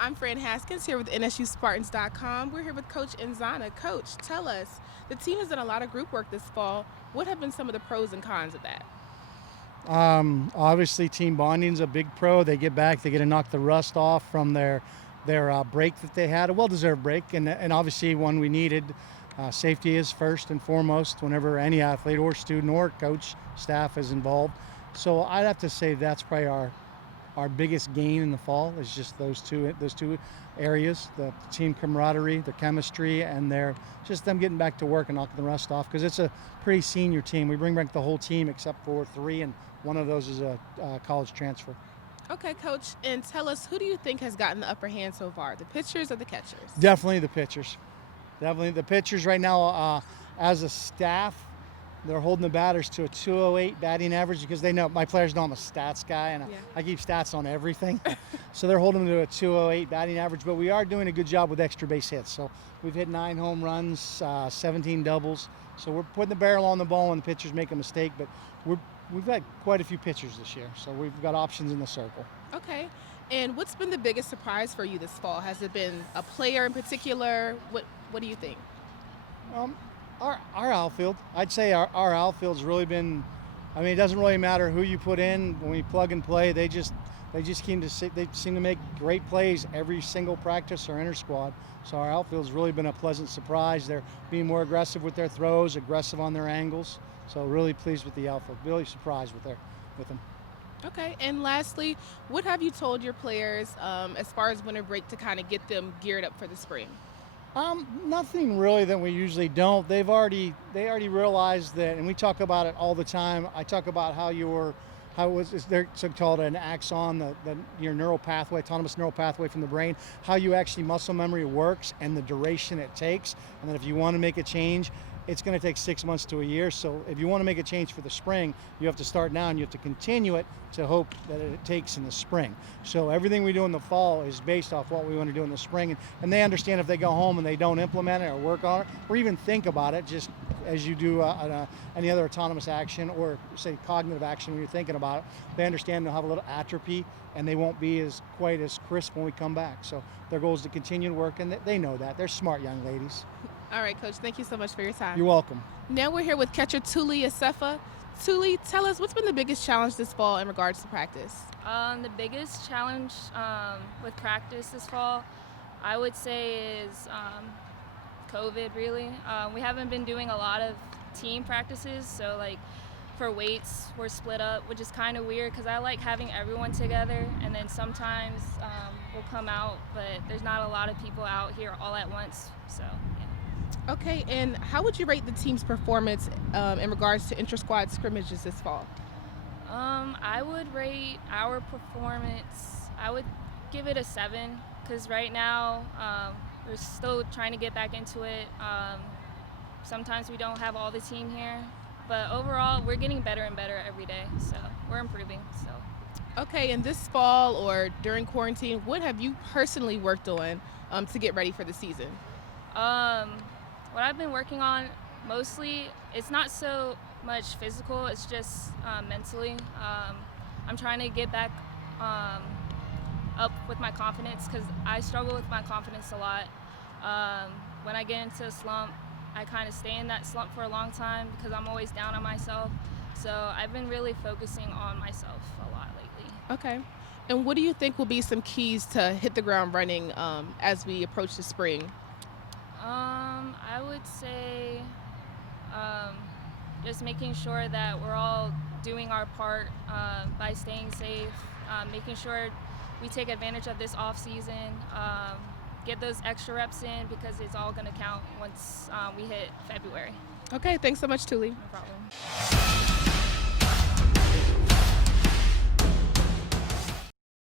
I'm Fran Haskins here with NSU We're here with Coach Inzana. Coach, tell us, the team has done a lot of group work this fall. What have been some of the pros and cons of that? Obviously, team bonding is a big pro. They get back, they get to knock the rust off from their break that they had, a well-deserved break, and obviously one we needed. Safety is first and foremost whenever any athlete or student or coach staff is involved. So I'd have to say that's probably our biggest gain in the fall is just those two areas, the team camaraderie, the chemistry, and just them getting back to work and knocking the rust off, because it's a pretty senior team. We bring back the whole team except for 3, and one of those is a college transfer. Okay, Coach, and tell us, who do you think has gotten the upper hand so far, the pitchers or the catchers? Definitely the pitchers. Definitely the pitchers right now, as a staff, they're holding the batters to a 208 batting average because they know my players know I'm a stats guy, and I keep stats on everything. So they're holding them to a 208 batting average, but we are doing a good job with extra base hits. So we've hit 9 home runs, 17 doubles. So we're putting the barrel on the ball when the pitchers make a mistake, but we've got quite a few pitchers this year, so we've got options in the circle. Okay. And what's been the biggest surprise for you this fall? Has it been a player in particular? What do you think? Our outfield. I'd say our outfield's really been. I mean, it doesn't really matter who you put in when we plug and play. They seem to make great plays every single practice or inter squad. So our outfield's really been a pleasant surprise. They're being more aggressive with their throws, aggressive on their angles. So really pleased with the outfield. Really surprised with them. Okay, and lastly, what have you told your players as far as winter break to kind of get them geared up for the spring? Nothing really that we usually don't. They already realized that, and we talk about it all the time. I talk about how they're so-called an axon, your neural pathway, autonomous neural pathway from the brain, how you actually muscle memory works and the duration it takes, and that if you want to make a change, it's going to take 6 months to a year. So if you want to make a change for the spring, you have to start now and you have to continue it to hope that it takes in the spring. So everything we do in the fall is based off what we want to do in the spring. And they understand if they go home and they don't implement it or work on it or even think about it, just as you do any other autonomous action or say cognitive action when you're thinking about it, they understand they'll have a little atrophy and they won't be quite as crisp when we come back. So their goal is to continue to work, and they know that. They're smart young ladies. All right, Coach, thank you so much for your time. You're welcome. Now we're here with catcher Tuli Iosefa. Tuli, tell us, what's been the biggest challenge this fall in regards to practice? The biggest challenge with practice this fall, I would say, is COVID, really. We haven't been doing a lot of team practices, so like for weights, we're split up, which is kind of weird because I like having everyone together, and then sometimes we'll come out, but there's not a lot of people out here all at once, so yeah. Okay, and how would you rate the team's performance in regards to intra-squad scrimmages this fall? I would rate our performance, I would give it a 7, because right now we're still trying to get back into it. Sometimes we don't have all the team here, but overall we're getting better and better every day, so we're improving. So. Okay, and this fall or during quarantine, what have you personally worked on to get ready for the season? What I've been working on mostly, it's not so much physical, it's just mentally. I'm trying to get back up with my confidence because I struggle with my confidence a lot. When I get into a slump, I kind of stay in that slump for a long time because I'm always down on myself. So I've been really focusing on myself a lot lately. Okay. And what do you think will be some keys to hit the ground running as we approach the spring? I would say just making sure that we're all doing our part by staying safe, making sure we take advantage of this off season, get those extra reps in because it's all going to count once we hit February. Okay, thanks so much, Tuli. No problem.